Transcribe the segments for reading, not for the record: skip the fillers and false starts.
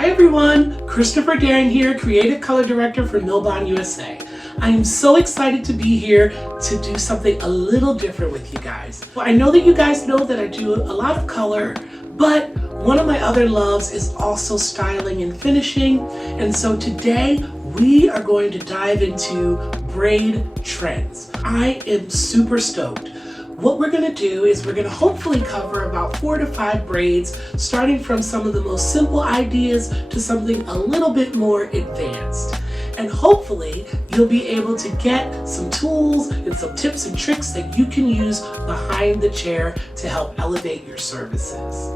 Hi everyone, Christopher Daring here, Creative Color Director for Milbon USA. I am so excited to be here to do something a little different with you guys. Well, I know that you guys know that I do a lot of color, but one of my other loves is also styling and finishing. And so today we are going to dive into braid trends. I am super stoked. What we're going to do is we're going to hopefully cover about 4 to 5 braids, starting from some of the most simple ideas to something a little bit more advanced. And hopefully you'll be able to get some tools and some tips and tricks that you can use behind the chair to help elevate your services.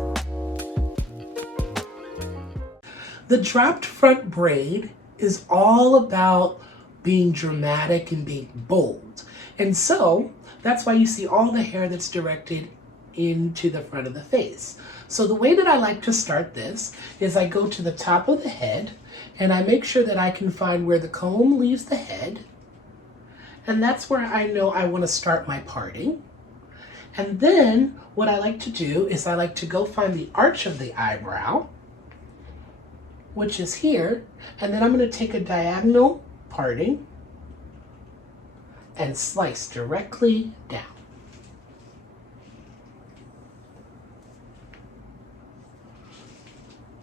The dropped front braid is all about being dramatic and being bold. And so that's why you see all the hair that's directed into the front of the face. So the way that I like to start this is I go to the top of the head and I make sure that I can find where the comb leaves the head. And that's where I know I want to start my parting. And then what I like to do is I like to go find the arch of the eyebrow, which is here. And then I'm going to take a diagonal parting and slice directly down.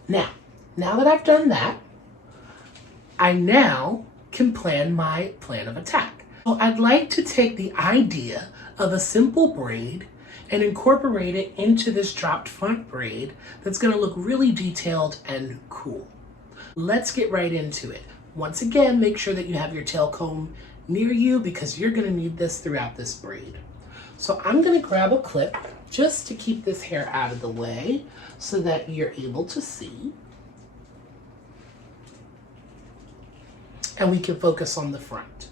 Now that I've done that, I now can plan my plan of attack. So I'd like to take the idea of a simple braid and incorporate it into this dropped front braid that's going to look really detailed and cool. Let's get right into it. Once again, make sure that you have your tail comb near you because you're going to need this throughout this braid. So I'm going to grab a clip just to keep this hair out of the way so that you're able to see. And we can focus on the front.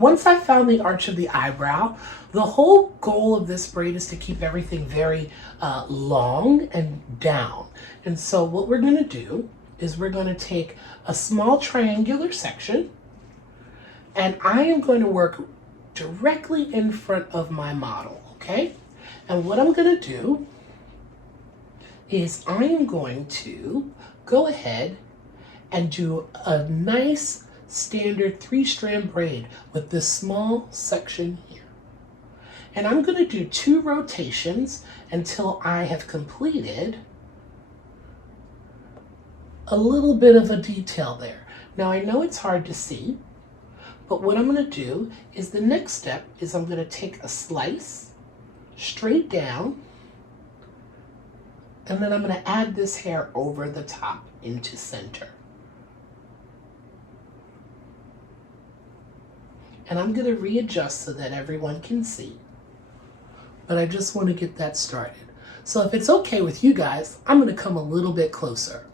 Once I found the arch of the eyebrow, the whole goal of this braid is to keep everything very long and down. And so what we're going to do is we're going to take a small triangular section and I am going to work directly in front of my model, okay? And what I'm going to do is I am going to go ahead and do a nice standard 3-strand braid with this small section here. And I'm going to do 2 rotations until I have completed a little bit of a detail there. Now I know it's hard to see, but what I'm going to do is the next step is I'm going to take a slice straight down and then I'm going to add this hair over the top into center. And I'm going to readjust so that everyone can see. But I just want to get that started. So if it's okay with you guys, I'm going to come a little bit closer.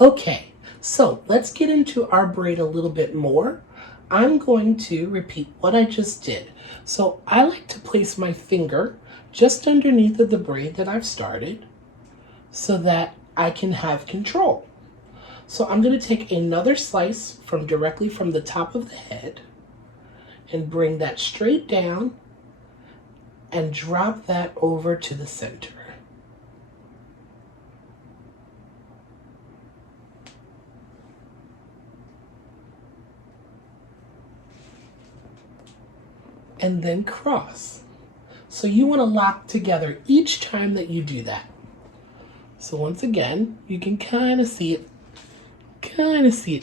Okay, so let's get into our braid a little bit more. I'm going to repeat what I just did. So I like to place my finger just underneath of the braid that I've started so that I can have control. So I'm going to take another slice directly from the top of the head and bring that straight down and drop that over to the center. And then cross. So you want to lock together each time that you do that. So once again, you can kind of see it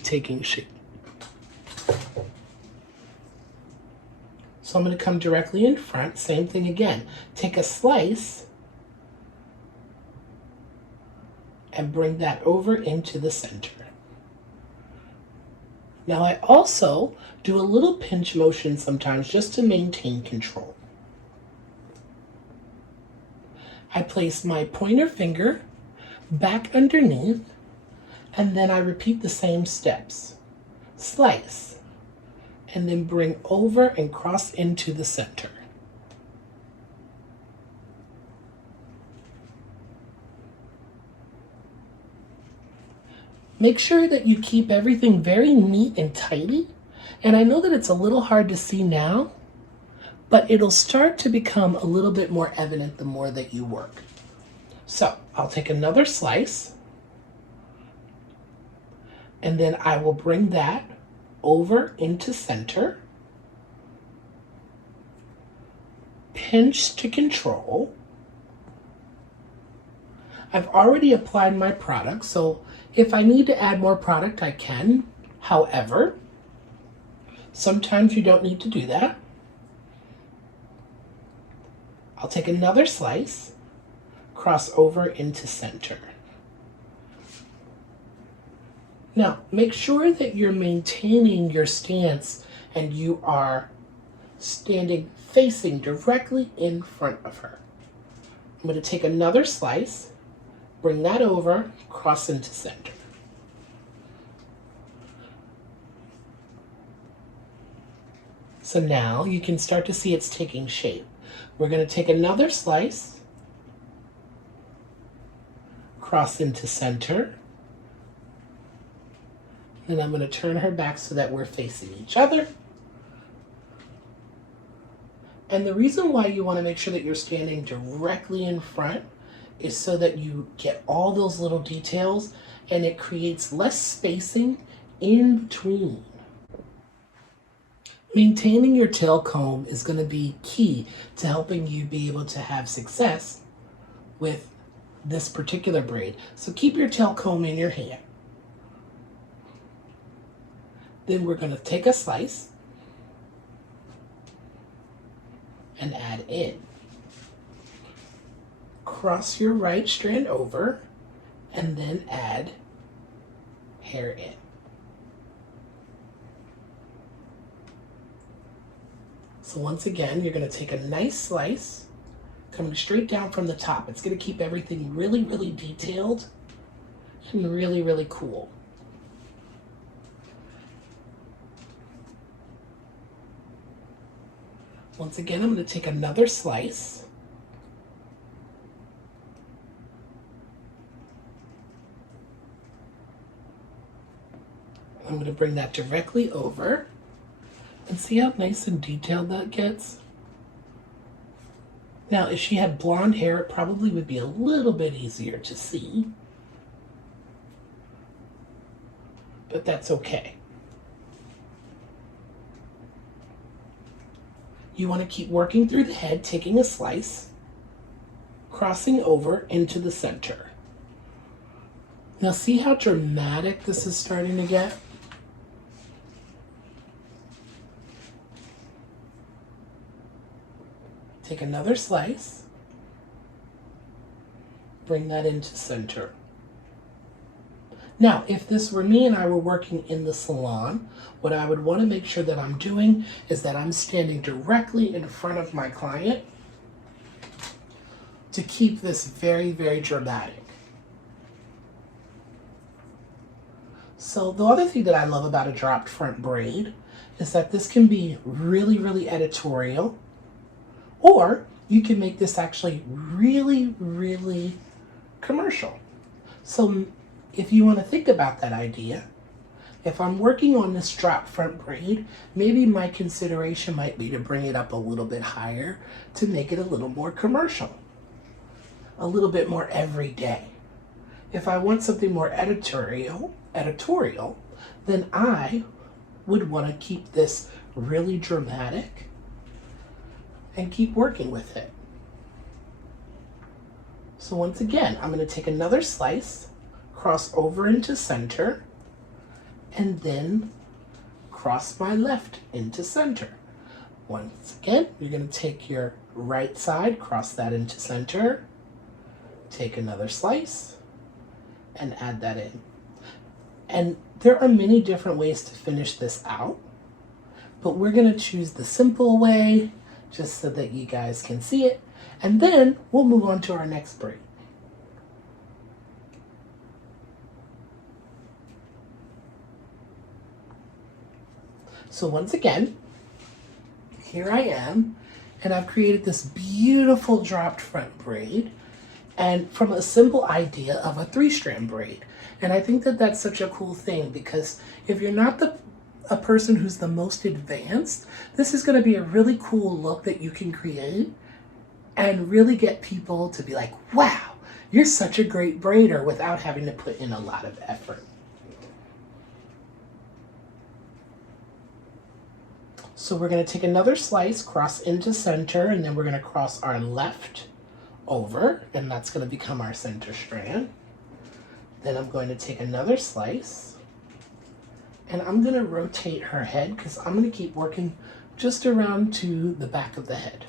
taking shape. So I'm going to come directly in front, same thing again. Take a slice and bring that over into the center. Now I also do a little pinch motion sometimes just to maintain control. I place my pointer finger back underneath and then I repeat the same steps. Slice and then bring over and cross into the center. Make sure that you keep everything very neat and tidy. And I know that it's a little hard to see now, but it'll start to become a little bit more evident the more that you work. So I'll take another slice, and then I will bring that over into center, pinch to control. I've already applied my product, so if I need to add more product, I can. However, sometimes you don't need to do that. I'll take another slice, cross over into center. Now, make sure that you're maintaining your stance and you are standing facing directly in front of her. I'm going to take another slice, bring that over, cross into center. So now you can start to see it's taking shape. We're going to take another slice, cross into center, and I'm going to turn her back so that we're facing each other. And the reason why you want to make sure that you're standing directly in front is so that you get all those little details and it creates less spacing in between. Maintaining your tail comb is going to be key to helping you be able to have success with this particular braid. So keep your tail comb in your hand. Then we're going to take a slice and add in. Cross your right strand over and then add hair in. So once again, you're going to take a nice slice coming straight down from the top. It's going to keep everything really, really detailed and really, really cool. Once again, I'm going to take another slice. I'm going to bring that directly over. And see how nice and detailed that gets? Now, if she had blonde hair, it probably would be a little bit easier to see. But that's okay. You want to keep working through the head, taking a slice, crossing over into the center. Now, see how dramatic this is starting to get? Take another slice, bring that into center. Now, if this were me and I were working in the salon, what I would want to make sure that I'm doing is that I'm standing directly in front of my client to keep this very, very dramatic. So the other thing that I love about a dropped front braid is that this can be really, really editorial. Or you can make this actually really, really commercial. So if you want to think about that idea, if I'm working on this drop front braid, maybe my consideration might be to bring it up a little bit higher to make it a little more commercial, a little bit more everyday. If I want something more editorial, then I would want to keep this really dramatic and keep working with it. So once again, I'm going to take another slice, cross over into center, and then cross my left into center. Once again, you're going to take your right side, cross that into center, take another slice, and add that in. And there are many different ways to finish this out, but we're going to choose the simple way, just so that you guys can see it. And then we'll move on to our next braid. So once again, here I am, and I've created this beautiful dropped front braid, and from a simple idea of a 3-strand braid. And I think that that's such a cool thing, because if you're not a person who's the most advanced, this is going to be a really cool look that you can create and really get people to be like, wow, You're such a great braider without having to put in a lot of effort. So we're going to take another slice, cross into center, and then we're going to cross our left over, and that's going to become our center strand. Then I'm going to take another slice, and I'm going to rotate her head because I'm going to keep working just around to the back of the head,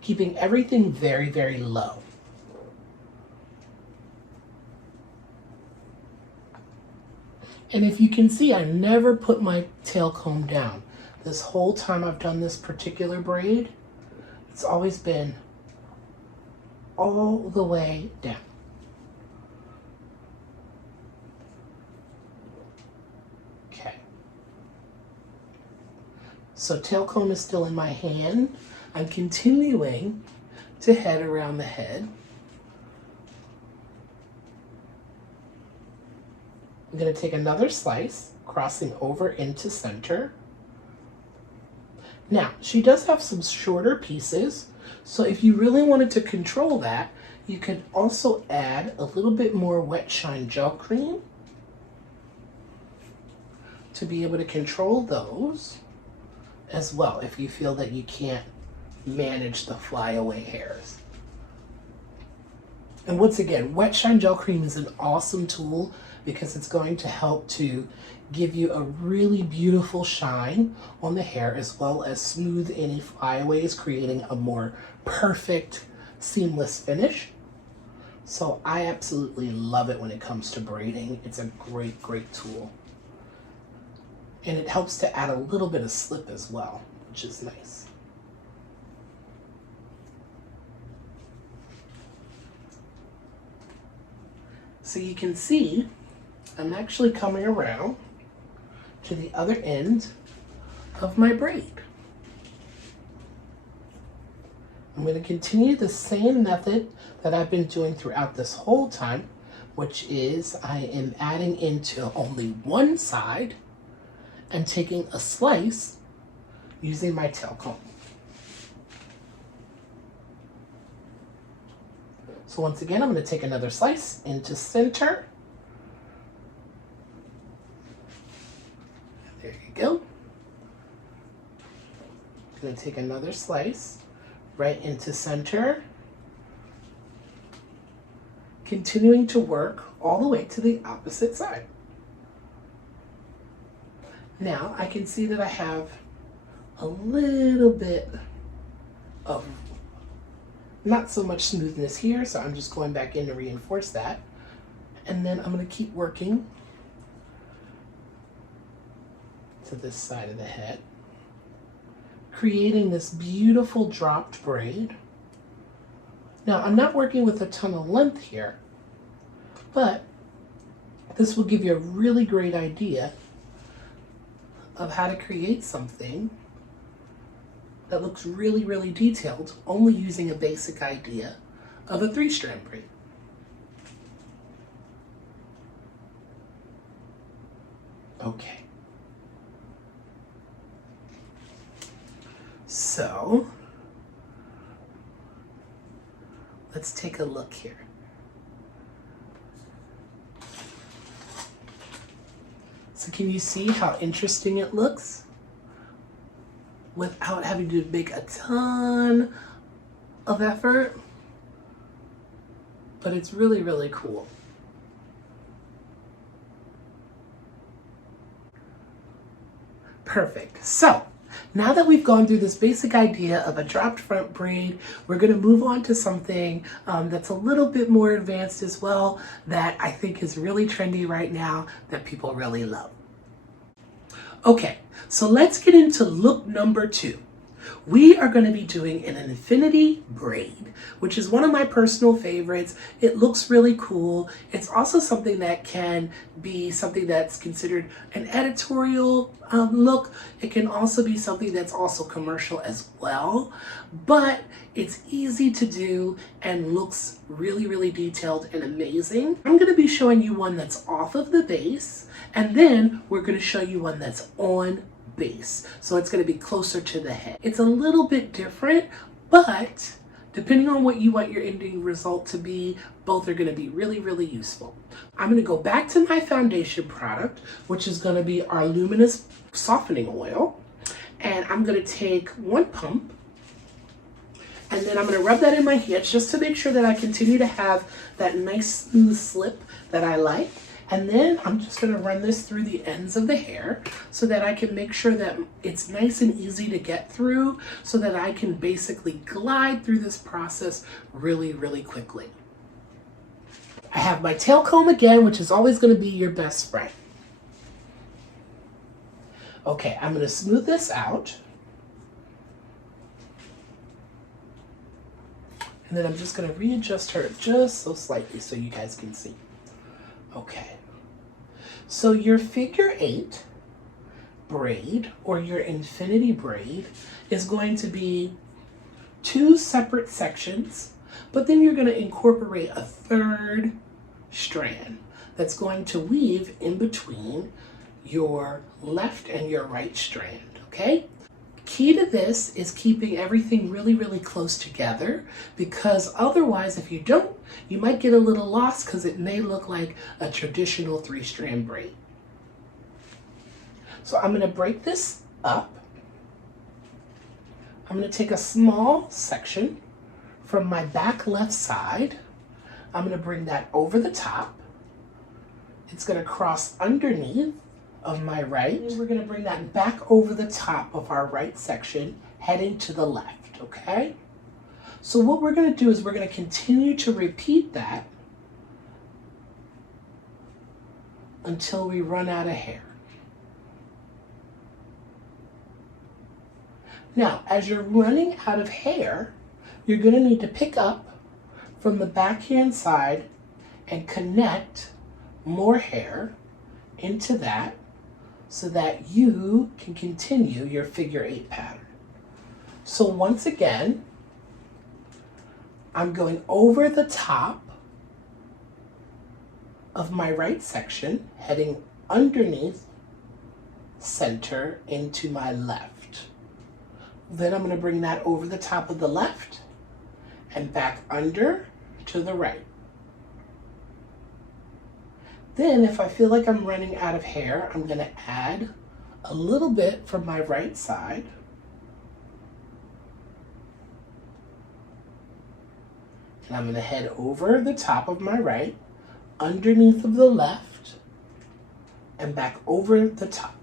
keeping everything very, very low. And if you can see, I never put my tail comb down. This whole time I've done this particular braid, it's always been all the way down. Okay. So tail comb is still in my hand. I'm continuing to head around the head. I'm going to take another slice, crossing over into center. Now, she does have some shorter pieces, so if you really wanted to control that, you could also add a little bit more wet shine gel cream to be able to control those as well if you feel that you can't manage the flyaway hairs. And once again, wet shine gel cream is an awesome tool because it's going to help to give you a really beautiful shine on the hair as well as smooth any flyaways, creating a more perfect seamless finish. So I absolutely love it when it comes to braiding. It's a great, great tool. And it helps to add a little bit of slip as well, which is nice. So you can see I'm actually coming around to the other end of my braid. I'm going to continue the same method that I've been doing throughout this whole time, which is I am adding into only one side and taking a slice using my tail comb. So once again, I'm going to take another slice into center. There you go. I'm going to take another slice right into center. Continuing to work all the way to the opposite side. Now I can see that I have a little bit of not so much smoothness here, so I'm just going back in to reinforce that. And then I'm going to keep working to this side of the head, creating this beautiful dropped braid. Now I'm not working with a ton of length here, but this will give you a really great idea of how to create something that looks really, really detailed, only using a basic idea of a 3-strand braid. Okay. So, let's take a look here. So can you see how interesting it looks without having to make a ton of effort? But it's really, really cool. Perfect. So now that we've gone through this basic idea of a dropped front braid, we're going to move on to something that's a little bit more advanced as well, that I think is really trendy right now, that people really love. Okay, so let's get into look number 2. We are going to be doing an infinity braid, which is one of my personal favorites. It looks really cool. It's also something that can be something that's considered an editorial look. It can also be something that's also commercial as well, but it's easy to do and looks really, really detailed and amazing. I'm going to be showing you one that's off of the base, and then we're going to show you one that's on base. So it's going to be closer to the head. It's a little bit different, but Depending on what you want your ending result to be, both are going to be really, really useful. I'm going to go back to my foundation product, which is going to be our Luminous Softening Oil. And I'm going to take one pump, and then I'm going to rub that in my hands just to make sure that I continue to have that nice smooth slip that I like. And then I'm just going to run this through the ends of the hair so that I can make sure that it's nice and easy to get through, so that I can basically glide through this process really, really quickly. I have my tail comb again, which is always going to be your best friend. Okay, I'm going to smooth this out. And then I'm just going to readjust her just so slightly so you guys can see. Okay. So your figure 8 braid, or your infinity braid, is going to be 2 separate sections, but then you're going to incorporate a 3rd strand that's going to weave in between your left and your right strand, okay? Key to this is keeping everything really, really close together, because otherwise, if you don't, you might get a little lost because it may look like a traditional 3-strand braid. So I'm going to break this up. I'm going to take a small section from my back left side. I'm going to bring that over the top. It's going to cross underneath of my right. And we're going to bring that back over the top of our right section, heading to the left, okay? So what we're going to do is we're going to continue to repeat that until we run out of hair. Now, as you're running out of hair, you're going to need to pick up from the backhand side and connect more hair into that so that you can continue your figure 8 pattern. So once again, I'm going over the top of my right section, heading underneath center into my left. Then I'm going to bring that over the top of the left and back under to the right. Then if I feel like I'm running out of hair, I'm going to add a little bit from my right side. And I'm going to head over the top of my right, underneath of the left, and back over the top.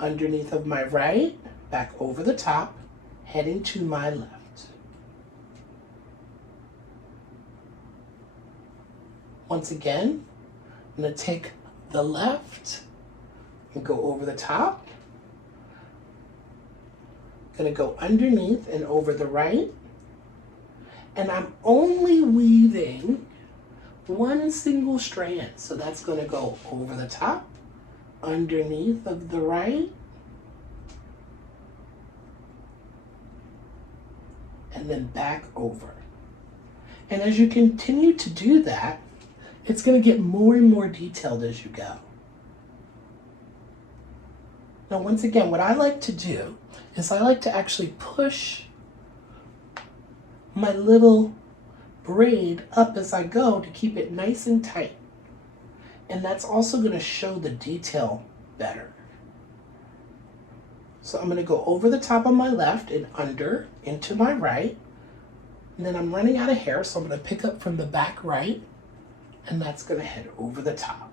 Underneath of my right, back over the top, heading to my left. Once again, I'm going to take the left and go over the top. I'm going to go underneath and over the right. And I'm only weaving one single strand. So that's going to go over the top, underneath of the right, and then back over. And as you continue to do that, it's going to get more and more detailed as you go. Now, once again, what I like to do is I like to actually push my little braid up as I go to keep it nice and tight. And that's also going to show the detail better. So I'm going to go over the top of my left and under into my right. And then I'm running out of hair, so I'm going to pick up from the back right. And that's going to head over the top.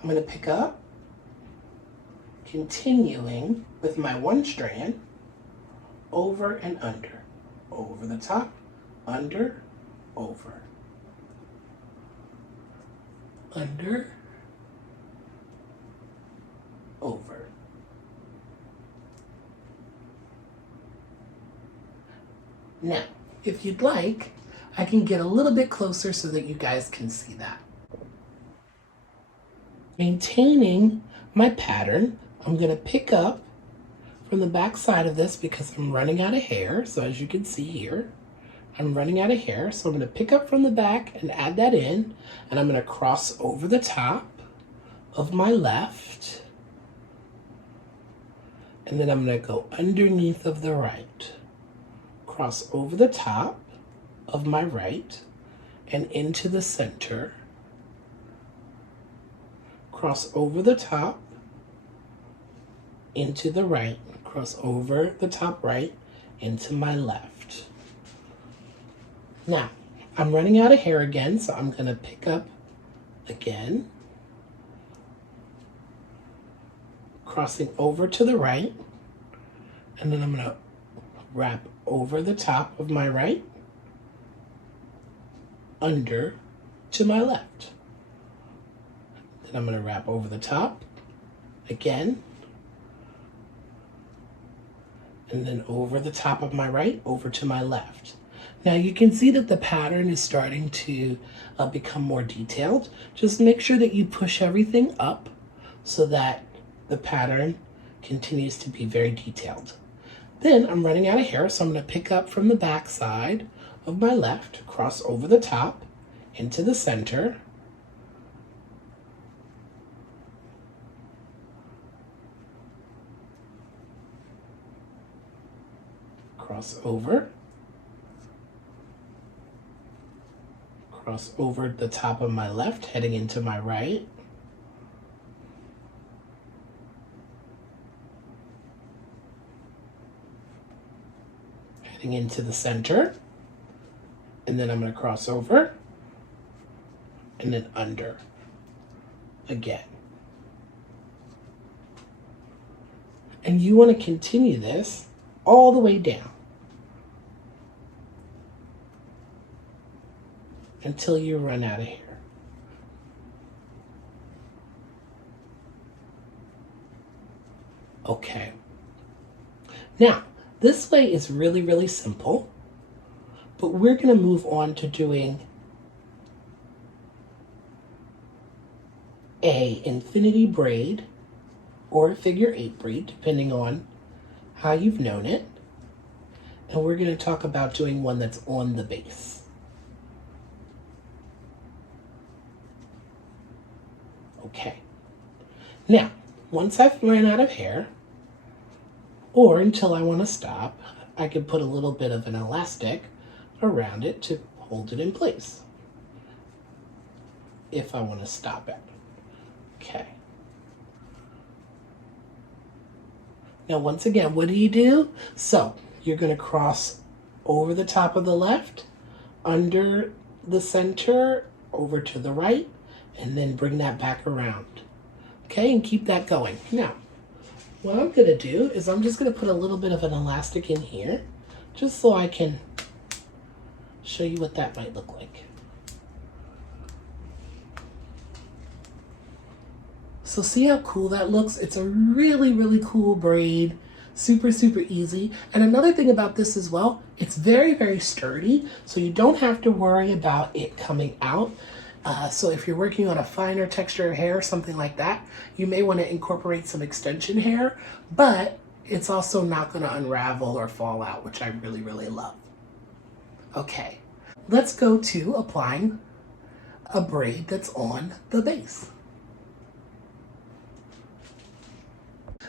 I'm going to pick up, continuing with my one strand, over and under. Over the top, under, over. Under, over. Now, if you'd like, I can get a little bit closer so that you guys can see that. Maintaining my pattern, I'm going to pick up from the back side of this because I'm running out of hair. So as you can see here, I'm running out of hair, so I'm going to pick up from the back and add that in, and I'm going to cross over the top of my left, and then I'm going to go underneath of the right, cross over the top of my right and into the center, cross over the top into the right, cross over the top right into my left. Now, I'm running out of hair again, so I'm going to pick up again, crossing over to the right, and then I'm going to wrap over the top of my right, under to my left. Then I'm going to wrap over the top again, and then over the top of my right, over to my left. Now you can see that the pattern is starting to become more detailed. Just make sure that you push everything up so that the pattern continues to be very detailed. Then I'm running out of hair, so I'm going to pick up from the back side of my left, cross over the top into the center, cross over the top of my left, heading into my right, heading into the center, and then I'm going to cross over and then under again. And you want to continue this all the way down until you run out of hair. Okay. Now, this way is really, really simple, but we're going to move on to doing a infinity braid or a figure 8 braid, depending on how you've known it. And we're going to talk about doing one that's on the base. Okay. Now, once I've run out of hair, or until I want to stop, I can put a little bit of an elastic around it to hold it in place if I want to stop it. Okay. Now, once again, what do? So, you're going to cross over the top of the left, under the center, over to the right, and then bring that back around. Okay, and keep that going. Now, what I'm going to do is I'm just going to put a little bit of an elastic in here, just so I can show you what that might look like. So see how cool that looks? It's a really, really cool braid. Super, super easy. And another thing about this as well, it's very, very sturdy, so you don't have to worry about it coming out. So if you're working on a finer texture of hair, something like that, you may want to incorporate some extension hair, but it's also not going to unravel or fall out, which I really, really love. Okay, let's go to applying a braid that's on the base.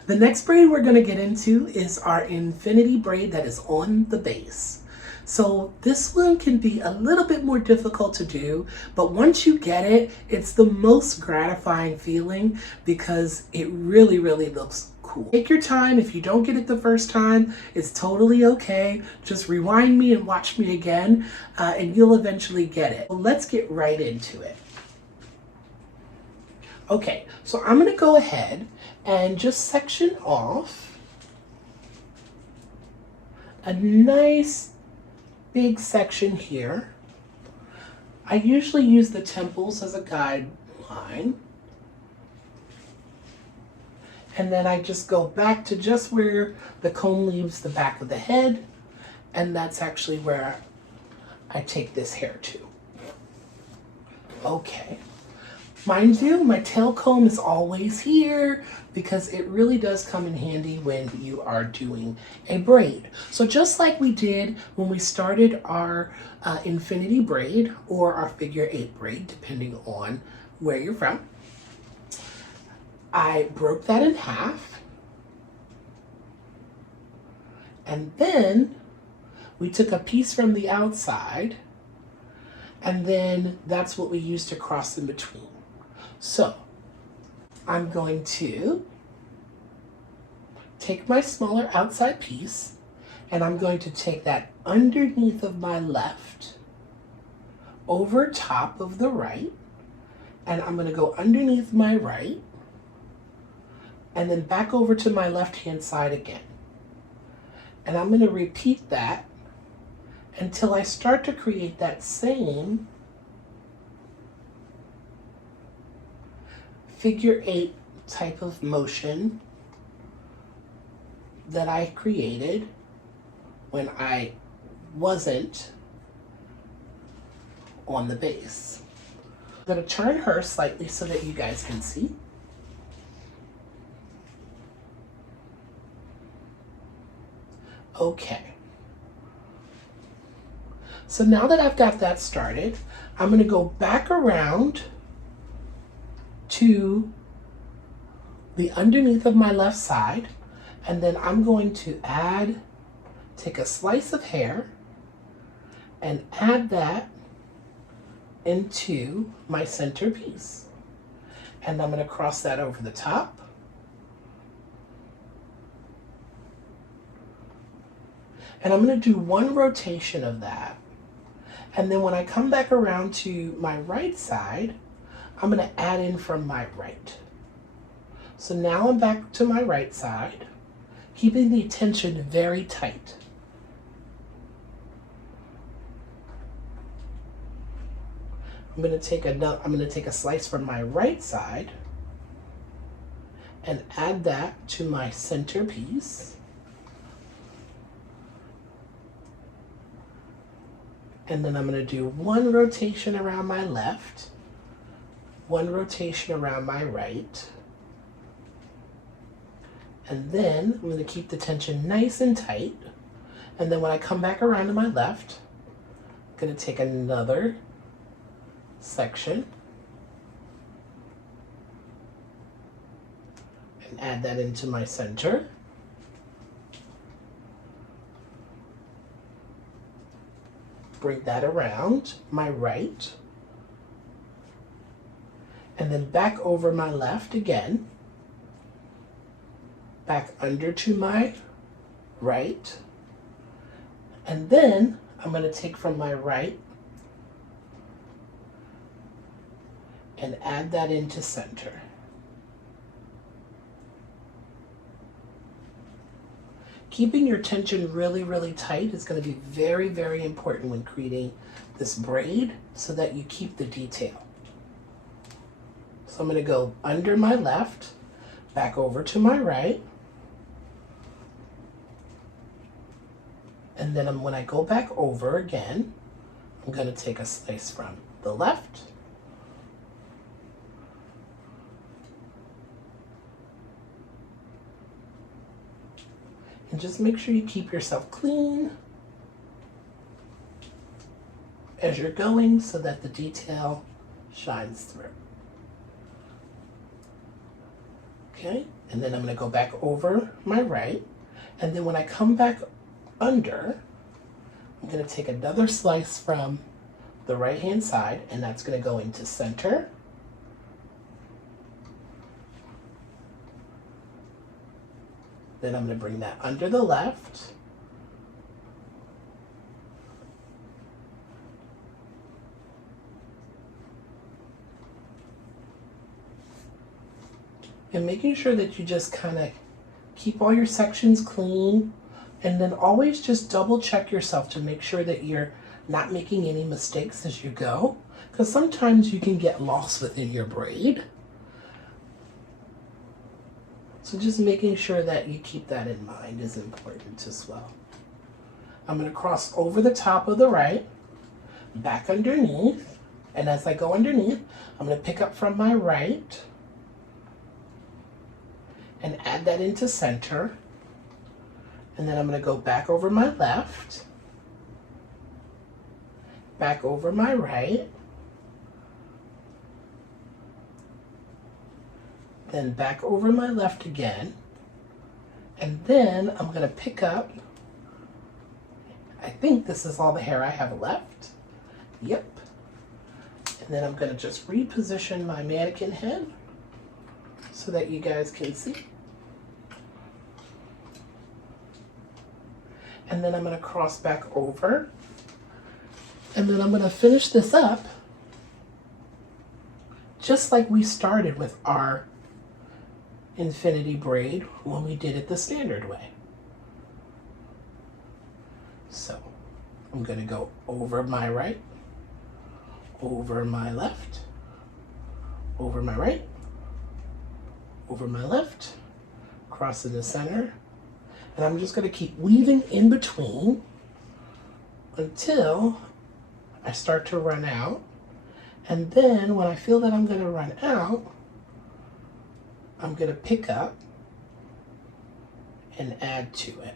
The next braid we're going to get into is our infinity braid that is on the base. So this one can be a little bit more difficult to do, but once you get it, it's the most gratifying feeling because it really, really looks cool. Take your time. If you don't get it the first time, it's totally okay. Just rewind me and watch me again, and you'll eventually get it. Well, let's get right into it. Okay, so I'm going to go ahead and just section off a nice big section here. I usually use the temples as a guideline. And then I just go back to just where the comb leaves the back of the head. And that's actually where I take this hair to. Okay. Mind you, my tail comb is always here because it really does come in handy when you are doing a braid. So just like we did when we started our infinity braid or our figure 8 braid, depending on where you're from, I broke that in half. And then we took a piece from the outside, and then that's what we used to cross in between. So I'm going to take my smaller outside piece, and I'm going to take that underneath of my left, over top of the right, and I'm going to go underneath my right, and then back over to my left-hand side again. And I'm going to repeat that until I start to create that same figure 8 type of motion that I created when I wasn't on the base. I'm going to turn her slightly so that you guys can see. Okay. So now that I've got that started, I'm going to go back around to the underneath of my left side, and then I'm going to take a slice of hair and add that into my center piece. And I'm going to cross that over the top. And I'm going to do one rotation of that. And then when I come back around to my right side, I'm going to add in from my right. So now I'm back to my right side, keeping the tension very tight. I'm going to take a slice from my right side and add that to my center piece. And then I'm going to do one rotation around my left, one rotation around my right. And then I'm going to keep the tension nice and tight. And then when I come back around to my left, I'm going to take another section and add that into my center. Bring that around my right, and then back over my left again, back under to my right, and then I'm going to take from my right and add that into center. Keeping your tension really, really tight is going to be very, very important when creating this braid so that you keep the detail. So I'm going to go under my left, back over to my right, and then when I go back over again, I'm going to take a slice from the left, and just make sure you keep yourself clean as you're going so that the detail shines through. Okay, and then I'm going to go back over my right, and then when I come back under, I'm going to take another slice from the right hand side, and that's going to go into center. Then I'm going to bring that under the left. And making sure that you just kind of keep all your sections clean, and then always just double check yourself to make sure that you're not making any mistakes as you go, because sometimes you can get lost within your braid. So just making sure that you keep that in mind is important as well. I'm going to cross over the top of the right, back underneath, And as I go underneath, I'm going to pick up from my right and add that into center. And then I'm going to go back over my left, back over my right, then back over my left again. And then I'm going to pick up, I think this is all the hair I have left. Yep. And then I'm going to just reposition my mannequin head so that you guys can see. And then I'm going to cross back over. And then I'm going to finish this up just like we started with our infinity braid when we did it the standard way. So I'm going to go over my right, over my left, over my right, over my left, cross in the center, and I'm just going to keep weaving in between until I start to run out. And then when I feel that I'm going to run out, I'm going to pick up and add to it.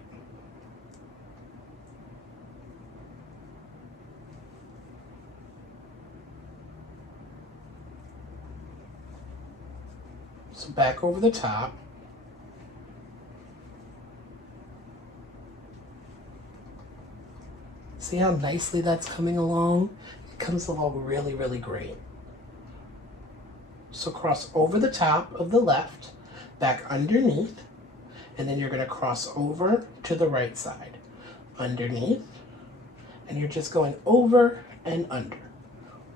So back over the top. See how nicely that's coming along? It comes along really, really great. So cross over the top of the left, back underneath, and then you're going to cross over to the right side, underneath, and you're just going over and under,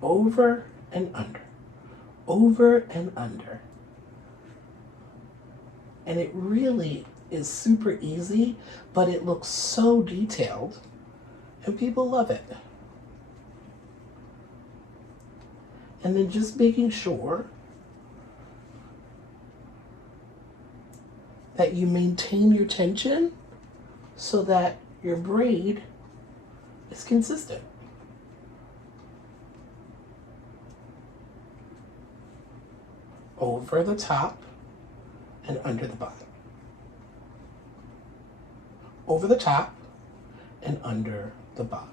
over and under, over and under. And it really is super easy, but it looks so detailed, and people love it. And then just making sure that you maintain your tension so that your braid is consistent. Over the top and under the bottom. Over the top and under the bottom.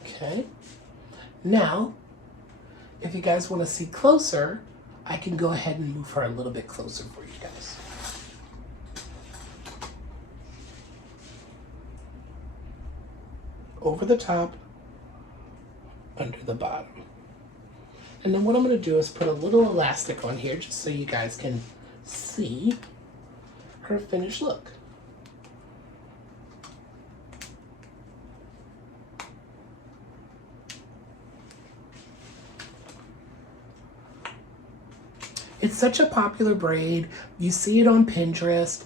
Okay. Now, if you guys want to see closer, I can go ahead and move her a little bit closer for you guys. Over the top, under the bottom. And then what I'm going to do is put a little elastic on here just so you guys can see her finished look. It's such a popular braid. You see it on Pinterest.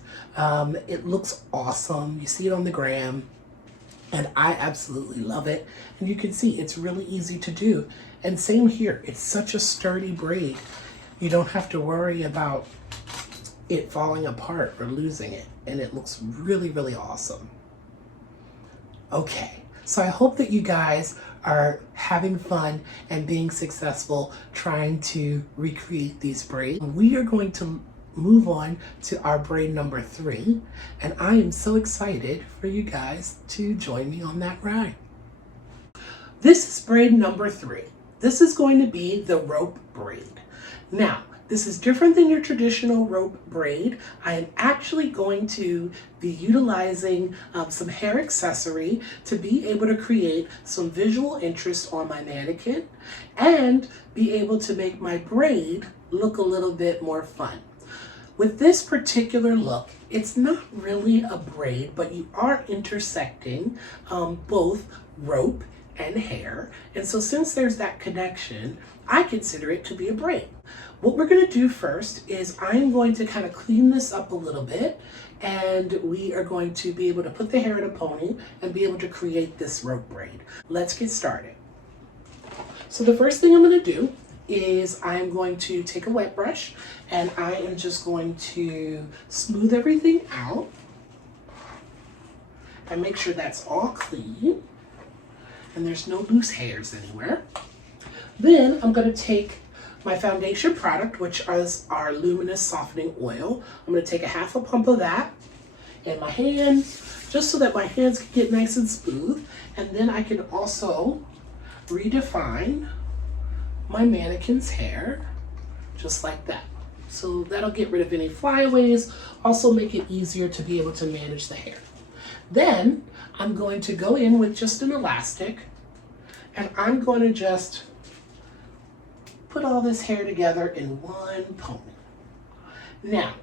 It looks awesome. You see it on the gram. And I absolutely love it. And you can see it's really easy to do. And same here, it's such a sturdy braid. You don't have to worry about it falling apart or losing it. And it looks really, really awesome. Okay, so I hope that you guys are having fun and being successful trying to recreate these braids. We are going to move on to our braid number 3, and I am so excited for you guys to join me on that ride. This is braid number 3. This is going to be the rope braid. Now, this is different than your traditional rope braid. I am actually going to be utilizing some hair accessory to be able to create some visual interest on my mannequin and be able to make my braid look a little bit more fun. With this particular look, it's not really a braid, but you are intersecting both rope and hair. And so since there's that connection, I consider it to be a braid. What we're gonna do first is I'm going to kind of clean this up a little bit, and we are going to be able to put the hair in a pony and be able to create this rope braid. Let's get started. So the first thing I'm gonna do is I'm going to take a wet brush and I am just going to smooth everything out and make sure that's all clean. and there's no loose hairs anywhere. Then I'm going to take my foundation product, which is our Luminous Softening Oil. I'm going to take a half a pump of that in my hands, just so that my hands can get nice and smooth. And then I can also redefine my mannequin's hair, just like that. So that'll get rid of any flyaways, also make it easier to be able to manage the hair. Then I'm going to go in with just an elastic, and I'm going to just put all this hair together in one pony. Now,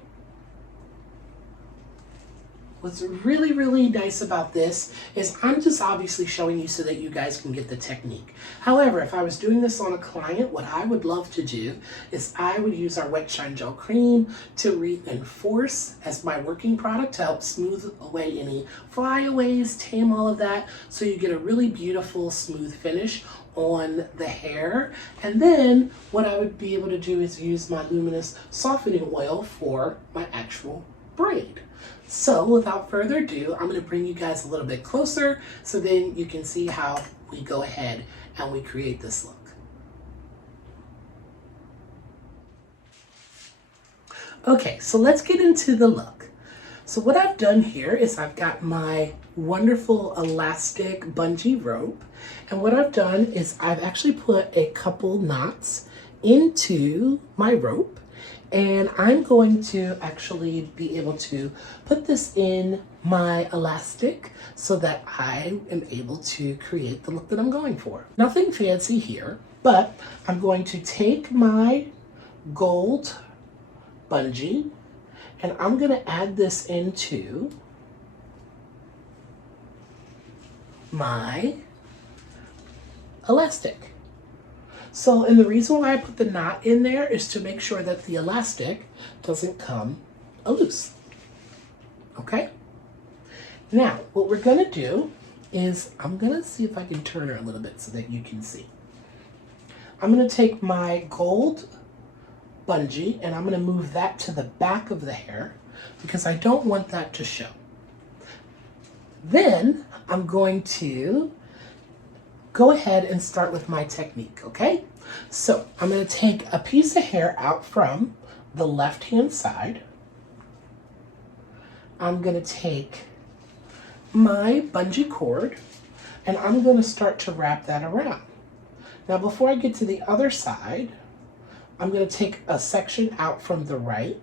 what's really, really nice about this is I'm just obviously showing you so that you guys can get the technique. However, if I was doing this on a client, what I would love to do is I would use our Wet Shine Gel Cream to reinforce as my working product to help smooth away any flyaways, tame all of that, so you get a really beautiful, smooth finish on the hair. And then what I would be able to do is use my Luminous Softening Oil for my actual braid. So without further ado, I'm going to bring you guys a little bit closer so then you can see how we go ahead and we create this look. Okay, so let's get into the look. So what I've done here is I've got my wonderful elastic bungee rope, and what I've done is I've actually put a couple knots into my rope, and I'm going to actually be able to put this in my elastic so that I am able to create the look that I'm going for. Nothing fancy here, but I'm going to take my gold bungee and I'm going to add this into my elastic. So, and the reason why I put the knot in there is to make sure that the elastic doesn't come loose. Okay? Now, what we're gonna do is, I'm gonna see if I can turn her a little bit so that you can see. I'm gonna take my gold bungee and I'm gonna move that to the back of the hair because I don't want that to show. Then, I'm going to go ahead and start with my technique, okay? So I'm going to take a piece of hair out from the left-hand side. I'm going to take my bungee cord and I'm going to start to wrap that around. Now before I get to the other side, I'm going to take a section out from the right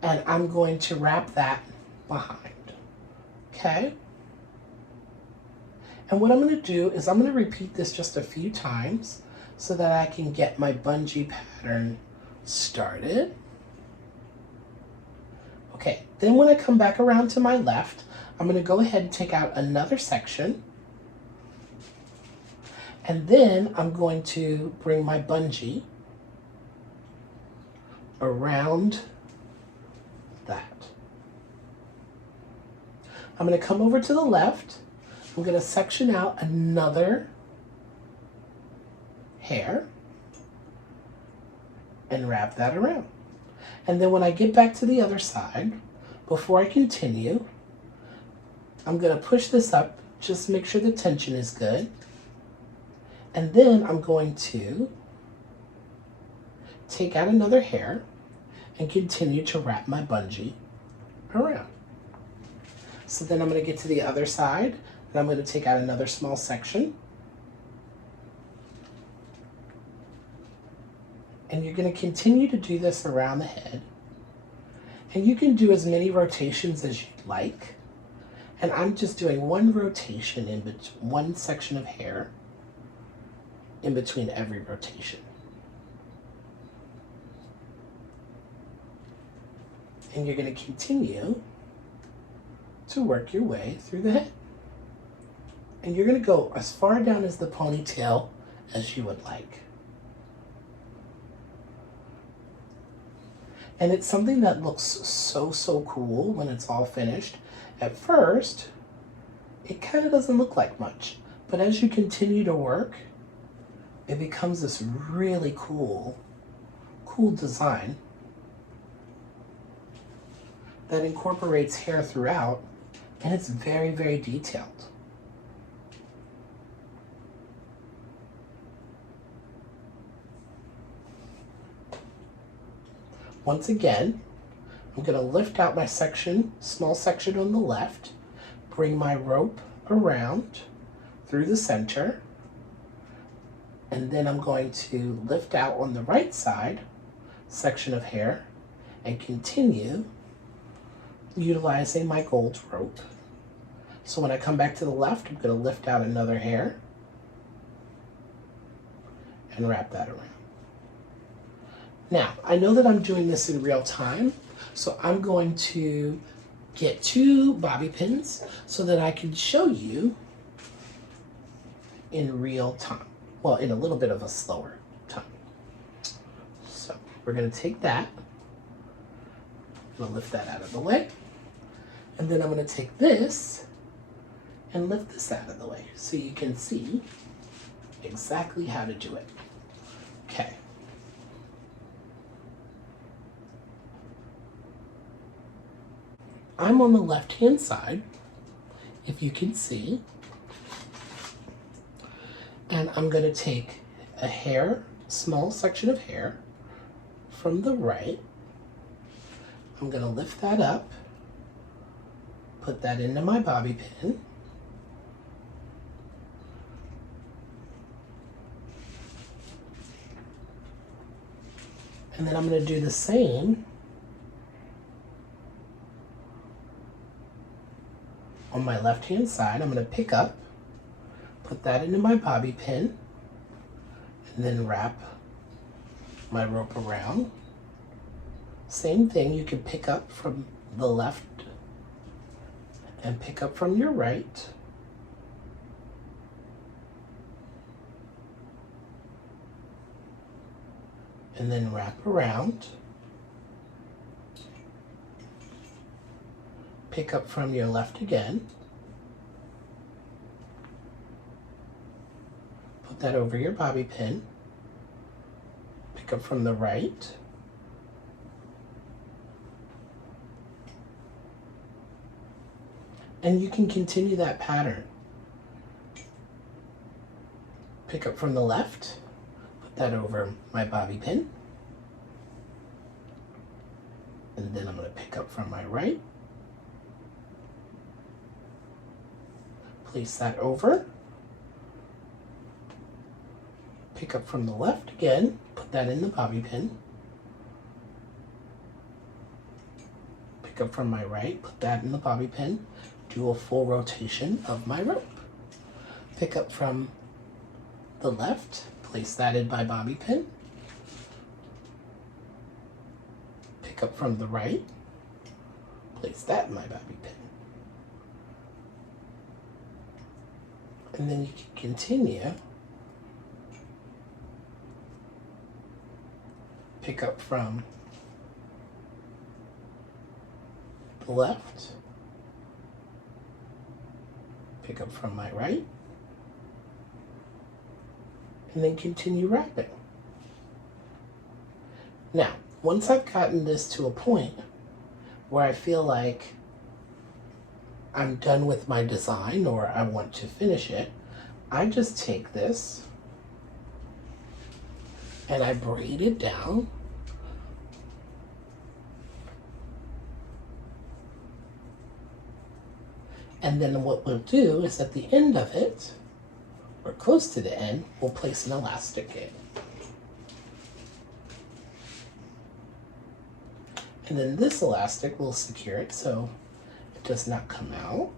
and I'm going to wrap that behind, okay? And what I'm going to do is I'm going to repeat this just a few times so that I can get my bungee pattern started. Okay, then when I come back around to my left, I'm going to go ahead and take out another section. And then I'm going to bring my bungee around that. I'm going to come over to the left. I'm going to section out another hair and wrap that around. And then when I get back to the other side, before I continue, I'm going to push this up, just make sure the tension is good. And then I'm going to take out another hair and continue to wrap my bungee around. So then I'm going to get to the other side. And I'm going to take out another small section. And you're going to continue to do this around the head. And you can do as many rotations as you'd like. And I'm just doing one rotation in between, one section of hair in between every rotation. And you're going to continue to work your way through the head. And you're going to go as far down as the ponytail as you would like. And it's something that looks so, so cool when it's all finished. At first, it kind of doesn't look like much. But as you continue to work, it becomes this really cool design that incorporates hair throughout. And it's very, very detailed. Once again, I'm going to lift out my section, small section on the left, bring my rope around through the center, and then I'm going to lift out on the right side, section of hair, and continue utilizing my gold rope. So when I come back to the left, I'm going to lift out another hair and wrap that around. Now, I know that I'm doing this in real time, so I'm going to get 2 bobby pins so that I can show you in real time. Well, in a little bit of a slower time. So we're going to take that. I'm going to lift that out of the way. And then I'm going to take this and lift this out of the way so you can see exactly how to do it. Okay. I'm on the left-hand side, if you can see, and I'm going to take a hair, small section of hair from the right. I'm going to lift that up, put that into my bobby pin, and then I'm going to do the same on my left-hand side. I'm going to pick up, put that into my bobby pin, and then wrap my rope around. Same thing, you can pick up from the left and pick up from your right. And then wrap around. Pick up from your left again. Put that over your bobby pin. Pick up from the right. And you can continue that pattern. Pick up from the left. Put that over my bobby pin. And then I'm going to pick up from my right. Place that over. Pick up from the left again, put that in the bobby pin. Pick up from my right, put that in the bobby pin. Do a full rotation of my rope. Pick up from the left, place that in my bobby pin. Pick up from the right, place that in my bobby pin. And then you can continue. Pick up from the left. Pick up from my right. And then continue wrapping. Now, once I've gotten this to a point where I feel like I'm done with my design or I want to finish it, I just take this and I braid it down. And then what we'll do is at the end of it, or close to the end, we'll place an elastic in. And then this elastic will secure it so it does not come out.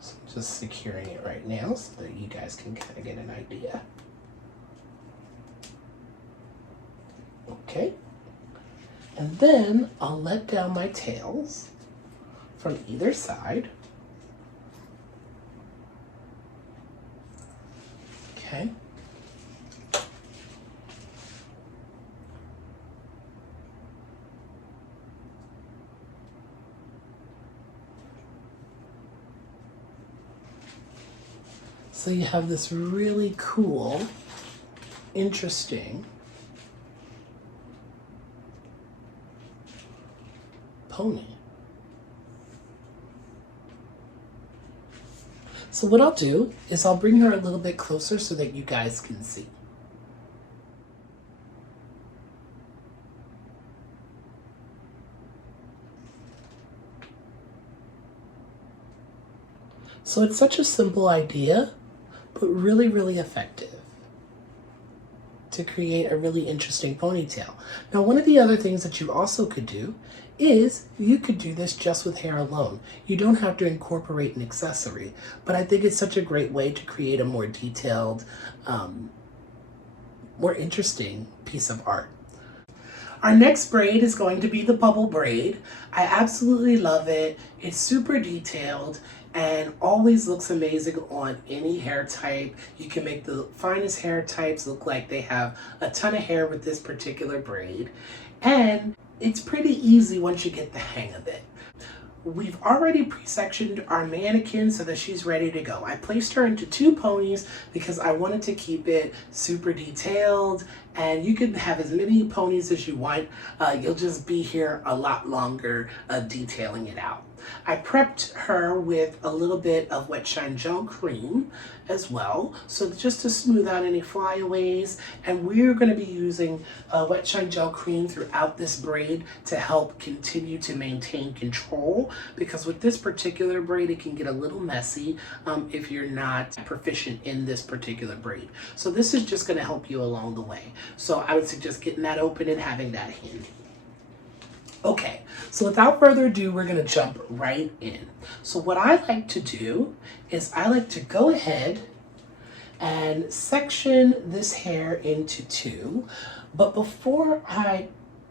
So I'm just securing it right now so that you guys can kind of get an idea. Okay. And then I'll let down my tails from either side. Okay. So you have this really cool, interesting pony. So what I'll do is I'll bring her a little bit closer so that you guys can see. So it's such a simple idea, but really, really effective to create a really interesting ponytail. Now, one of the other things that you also could do is you could do this just with hair alone. You don't have to incorporate an accessory, but I think it's such a great way to create a more detailed, more interesting piece of art. Our next braid is going to be the bubble braid. I absolutely love it. It's super detailed and always looks amazing on any hair type. You can make the finest hair types look like they have a ton of hair with this particular braid. And it's pretty easy once you get the hang of it. We've already pre-sectioned our mannequin so that she's ready to go. I placed her into 2 ponies because I wanted to keep it super detailed, and you can have as many ponies as you want. You'll just be here a lot longer detailing it out. I prepped her with a little bit of Wet Shine Gel Cream as well, so just to smooth out any flyaways. And we're going to be using Wet Shine Gel Cream throughout this braid to help continue to maintain control, because with this particular braid it can get a little messy if you're not proficient in this particular braid. So this is just going to help you along the way. So I would suggest getting that open and having that handy. Okay, so without further ado, we're going to jump right in. So what I like to do is I like to go ahead and section this hair into 2. But before I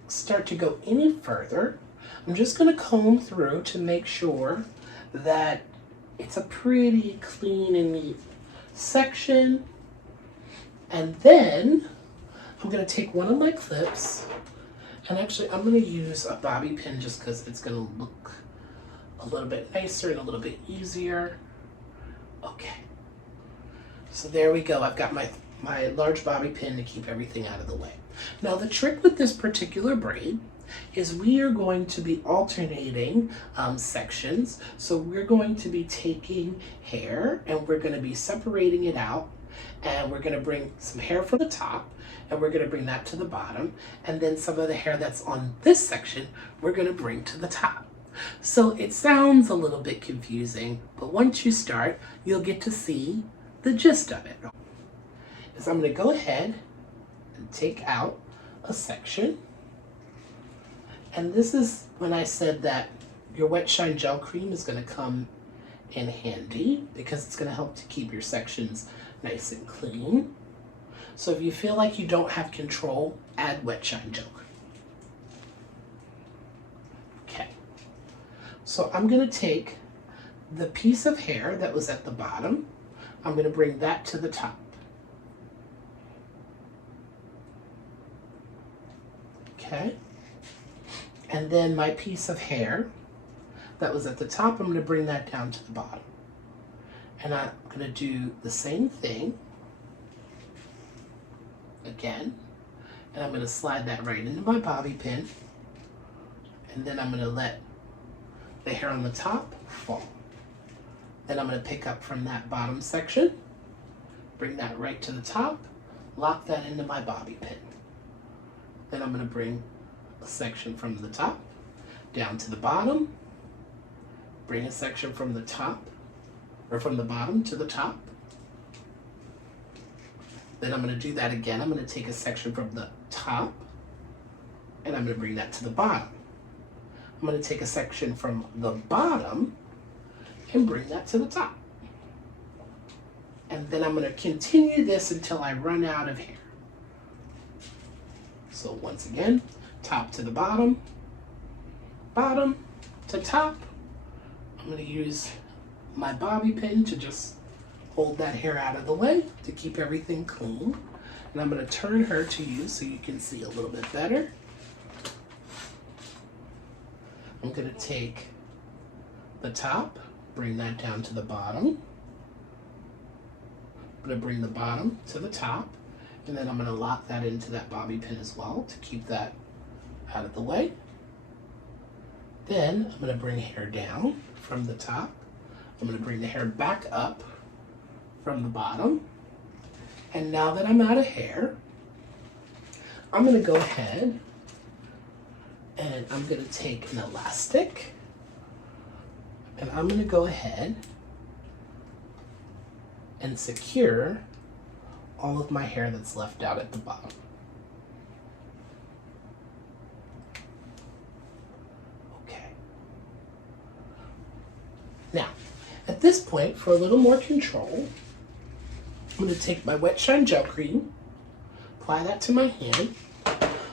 start to go any further, I'm just going to comb through to make sure that it's a pretty clean and neat section. And then I'm going to take one of my clips. And actually, I'm going to use a bobby pin just because it's going to look a little bit nicer and a little bit easier. Okay. So there we go. I've got my large bobby pin to keep everything out of the way. Now, the trick with this particular braid is we are going to be alternating sections. So we're going to be taking hair and we're going to be separating it out. And we're going to bring some hair from the top and we're going to bring that to the bottom. And then some of the hair that's on this section, we're going to bring to the top. So it sounds a little bit confusing, but once you start, you'll get to see the gist of it. So I'm going to go ahead and take out a section. And this is when I said that your Wet Shine Gel Cream is going to come in handy because it's going to help to keep your sections nice and clean. So if you feel like you don't have control, add Wet Shine Gel Cream. Okay. So I'm going to take the piece of hair that was at the bottom. I'm going to bring that to the top. Okay. And then my piece of hair that was at the top, I'm going to bring that down to the bottom. And I'm going to do the same thing again. And I'm going to slide that right into my bobby pin. And then I'm going to let the hair on the top fall. Then I'm going to pick up from that bottom section, bring that right to the top, lock that into my bobby pin. Then I'm going to bring a section from the top down to the bottom, bring a section from the top, or from the bottom to the top. Then I'm going to do that again. I'm going to take a section from the top and I'm going to bring that to the bottom. I'm going to take a section from the bottom and bring that to the top. And then I'm going to continue this until I run out of hair. So once again, top to the bottom, bottom to top. I'm going to use my bobby pin to just hold that hair out of the way to keep everything clean. And I'm going to turn her to you so you can see a little bit better. I'm going to take the top, bring that down to the bottom. I'm going to bring the bottom to the top, and then I'm going to lock that into that bobby pin as well to keep that out of the way. Then I'm going to bring hair down from the top. I'm going to bring the hair back up from the bottom. And now that I'm out of hair, I'm going to go ahead and I'm going to take an elastic and I'm going to go ahead and secure all of my hair that's left out at the bottom. Okay. Now, at this point, for a little more control, I'm going to take my Wet Shine Gel Cream, apply that to my hand,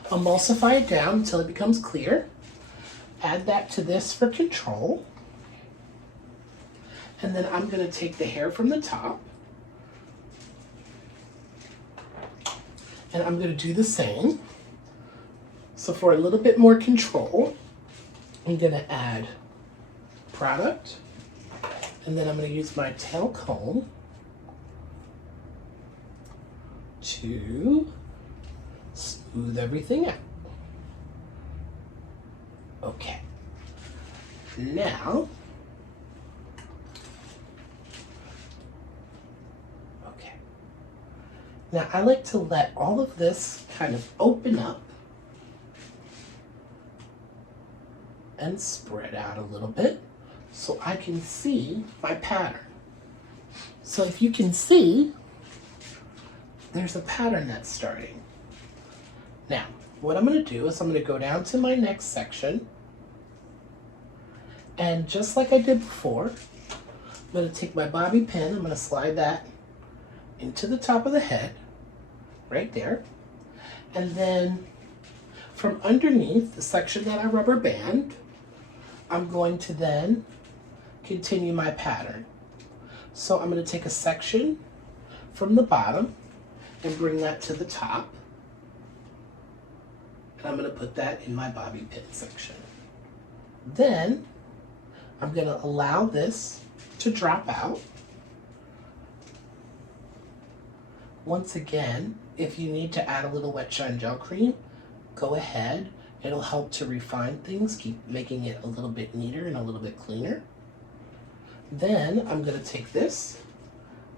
emulsify it down until it becomes clear, add that to this for control, and then I'm going to take the hair from the top, and I'm going to do the same. So for a little bit more control, I'm going to add product, and then I'm going to use my tail comb to smooth everything out. Okay. Now, Now I like to let all of this kind of open up and spread out a little bit so I can see my pattern. So if you can see, there's a pattern that's starting. Now, what I'm going to do is I'm going to go down to my next section, and just like I did before, I'm going to take my bobby pin, I'm going to slide that into the top of the head, right there, and then from underneath the section that I rubber band, I'm going to then continue my pattern. So I'm going to take a section from the bottom and bring that to the top, and I'm going to put that in my bobby pin section. Then I'm going to allow this to drop out. Once again, if you need to add a little Wet Shine Gel Cream, go ahead. It'll help to refine things, keep making it a little bit neater and a little bit cleaner. Then I'm going to take this,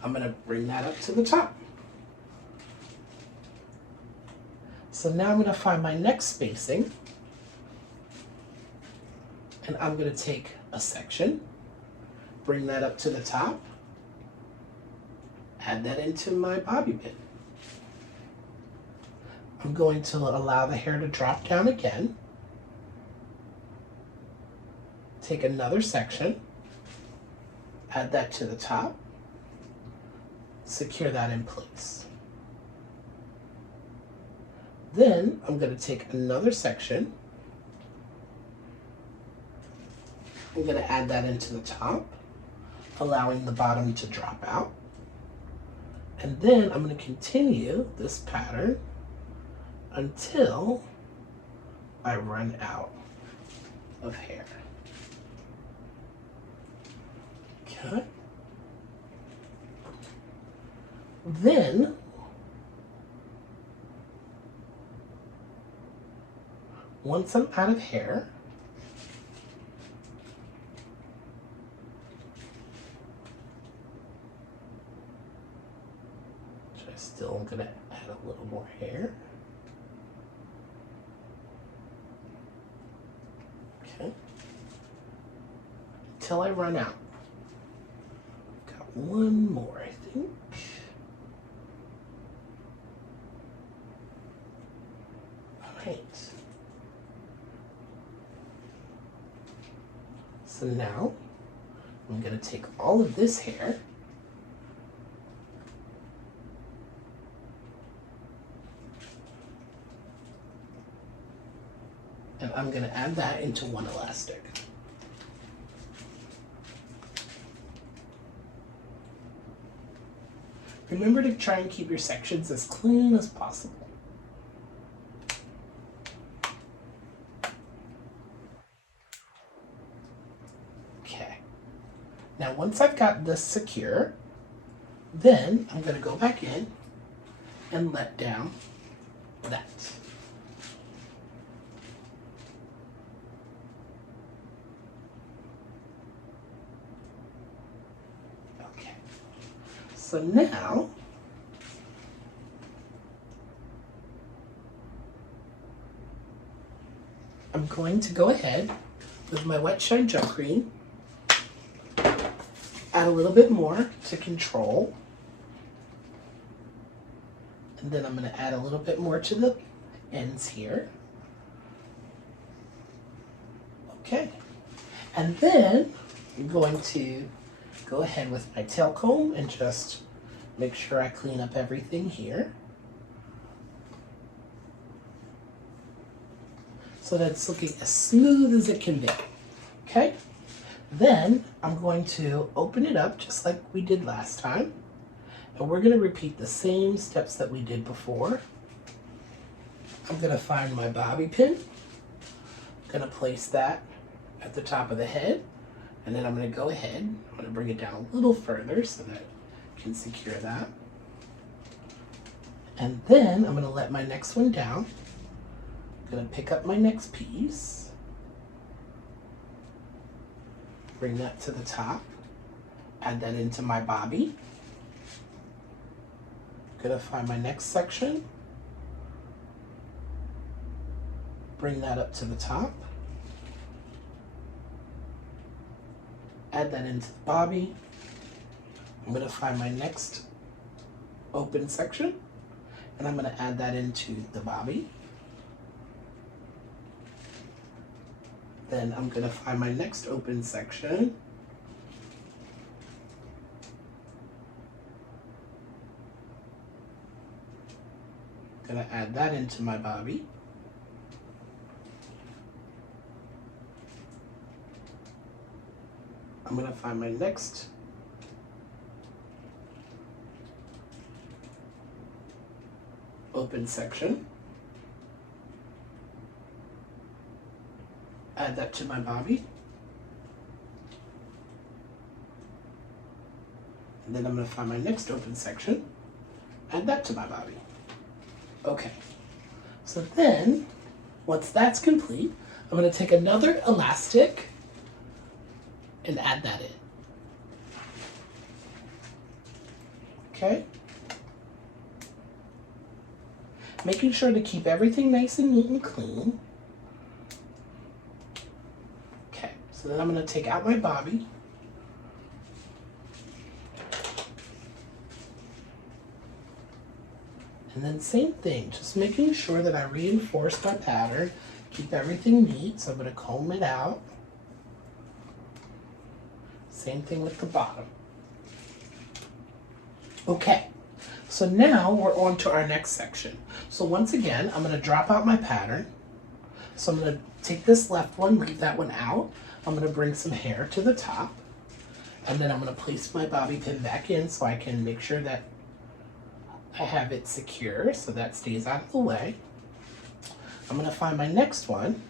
I'm going to bring that up to the top. So now I'm going to find my next spacing, and I'm going to take a section, bring that up to the top, add that into my bobby pin. I'm going to allow the hair to drop down again, take another section, add that to the top, secure that in place. Then I'm going to take another section, I'm going to add that into the top, allowing the bottom to drop out. And then I'm going to continue this pattern until I run out of hair. Okay. Then once I'm out of hair, I'm still going to add a little more hair. Okay. Until I run out. Got one more, I think. All right. So now I'm going to take all of this hair and I'm going to add that into one elastic. Remember to try and keep your sections as clean as possible. Okay. Now once I've got this secure, then I'm going to go back in and let down that. So now, I'm going to go ahead with my Wet Shine Gel Cream, add a little bit more to control, and then I'm going to add a little bit more to the ends here. Okay, and then I'm going to go ahead with my tail comb and just make sure I clean up everything here, so that it's looking as smooth as it can be. Okay, then I'm going to open it up just like we did last time, and we're going to repeat the same steps that we did before. I'm going to find my bobby pin, I'm going to place that at the top of the head, and then I'm going to go ahead, I'm going to bring it down a little further so that I can secure that. And then I'm going to let my next one down. I'm going to pick up my next piece, bring that to the top, add that into my bobby. I'm going to find my next section, bring that up to the top, add that into the bobby. I'm going to find my next open section, and I'm going to add that into the bobby. Then I'm going to find my next open section, I'm going to add that into my bobby. I'm going to find my next open section, add that to my bobby, and then I'm going to find my next open section, add that to my bobby. Okay, so then once that's complete, I'm going to take another elastic and add that in. Okay, making sure to keep everything nice and neat and clean. Okay, so then I'm going to take out my bobby, and then same thing, just making sure that I reinforce my pattern, keep everything neat. So I'm going to comb it out. Same thing with the bottom. Okay, so now we're on to our next section. So once again, I'm going to drop out my pattern. So I'm going to take this left one, leave that one out. I'm going to bring some hair to the top, and then I'm going to place my bobby pin back in so I can make sure that I have it secure so that stays out of the way. I'm going to find my next one,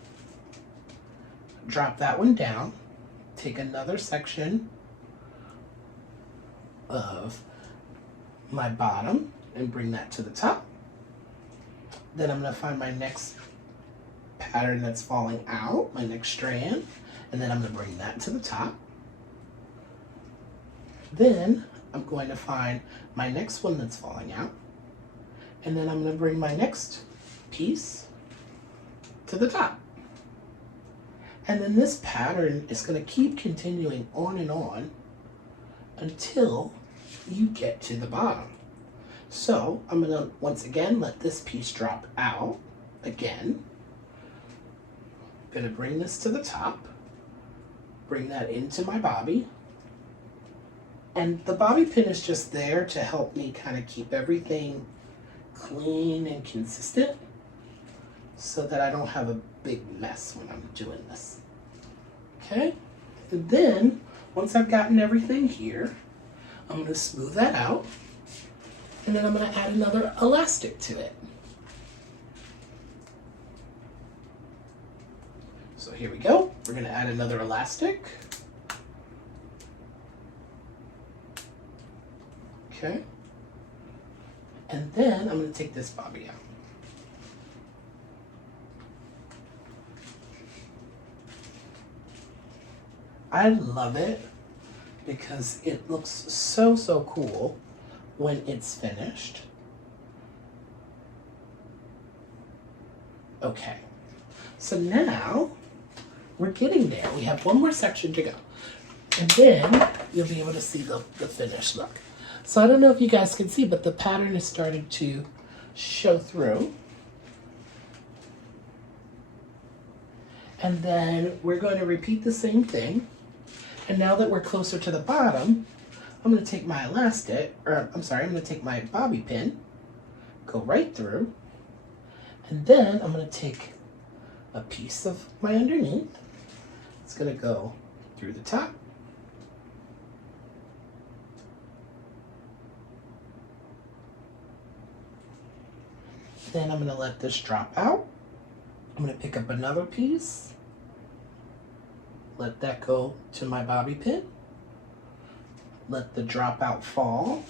drop that one down, take another section of my bottom and bring that to the top. Then I'm going to find my next pattern that's falling out, my next strand, and then I'm going to bring that to the top. Then I'm going to find my next one that's falling out, and then I'm going to bring my next piece to the top. And then this pattern is going to keep continuing on and on until you get to the bottom. So I'm going to once again let this piece drop out again. I'm going to bring this to the top, bring that into my bobby. And the bobby pin is just there to help me kind of keep everything clean and consistent so that I don't have a big mess when I'm doing this. Okay, and then once I've gotten everything here, I'm going to smooth that out, and then I'm going to add another elastic to it. So here we go. We're going to add another elastic. Okay, and then I'm going to take this bobby out. I love it because it looks so cool when it's finished. Okay, so now we're getting there. We have one more section to go. And then you'll be able to see the finished look. So I don't know if you guys can see, but the pattern is starting to show through. And then we're going to repeat the same thing. And now that we're closer to the bottom, I'm going to take my elastic, or I'm sorry, I'm going to take my bobby pin, go right through, and then I'm going to take a piece of my underneath. It's going to go through the top. Then I'm going to let this drop out. I'm going to pick up another piece. Let that go to my bobby pin. Let the dropout fall.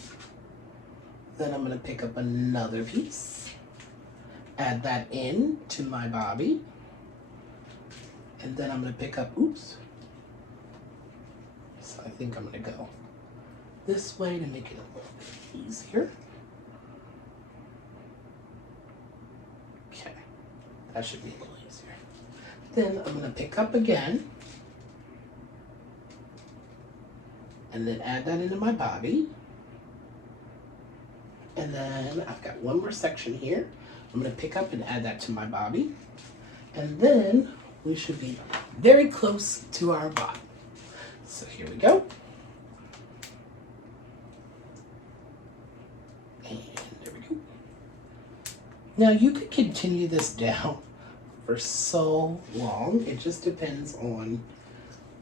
Then I'm going to pick up another piece. Add that in to my bobby. And then I'm going to pick up, oops. So I think I'm going to go this way to make it a little bit easier. Okay, that should be a little easier. Then I'm going to pick up again. And then add that into my bobby. And then I've got one more section here. I'm going to pick up and add that to my bobby. And then we should be very close to our bottom. So here we go. And there we go. Now you could continue this down for so long. It just depends on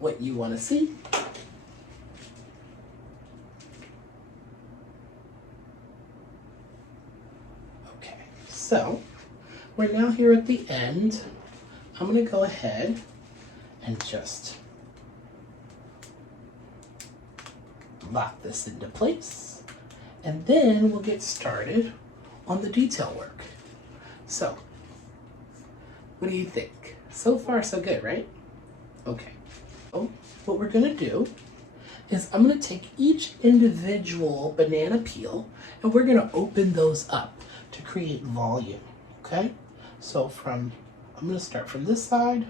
what you want to see. So we're now here at the end. I'm going to go ahead and just lock this into place. And then we'll get started on the detail work. So what do you think? So far so good, right? Okay. So what we're going to do is I'm going to take each individual banana peel and we're going to open those up to create volume, okay? So I'm gonna start from this side,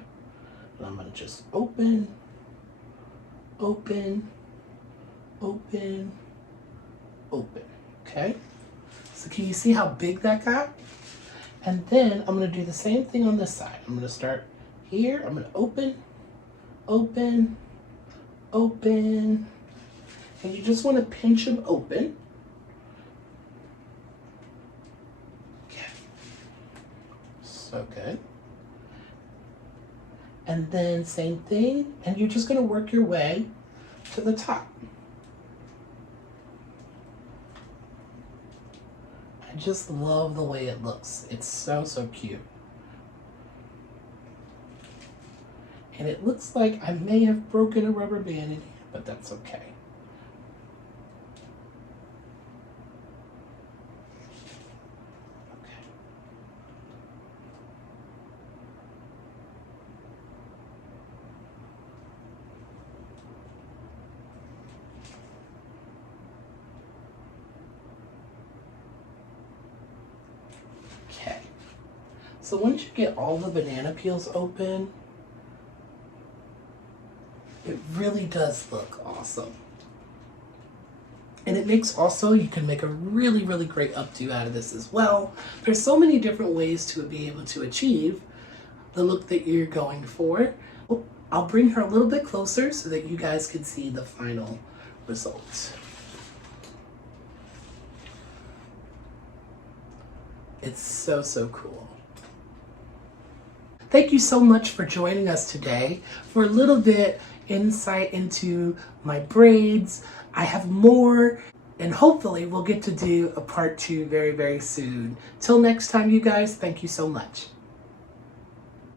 and I'm gonna just open, open, open, open, okay? So can you see how big that got? And then I'm gonna do the same thing on this side. I'm gonna start here, I'm gonna open, open, open, and you just wanna pinch them open. So good. And then same thing, and you're just going to work your way to the top. I just love the way it looks. It's so, so cute. And it looks like I may have broken a rubber band in here, but that's okay. Okay, so once you get all the banana peels open, it really does look awesome. And it makes also, you can make a really, really great updo out of this as well. There's so many different ways to be able to achieve the look that you're going for. I'll bring her a little bit closer so that you guys can see the final results. It's so, so cool. Thank you so much for joining us today for a little bit insight into my braids. I have more, and hopefully we'll get to do a part 2 very, very soon. Till next time, you guys, thank you so much.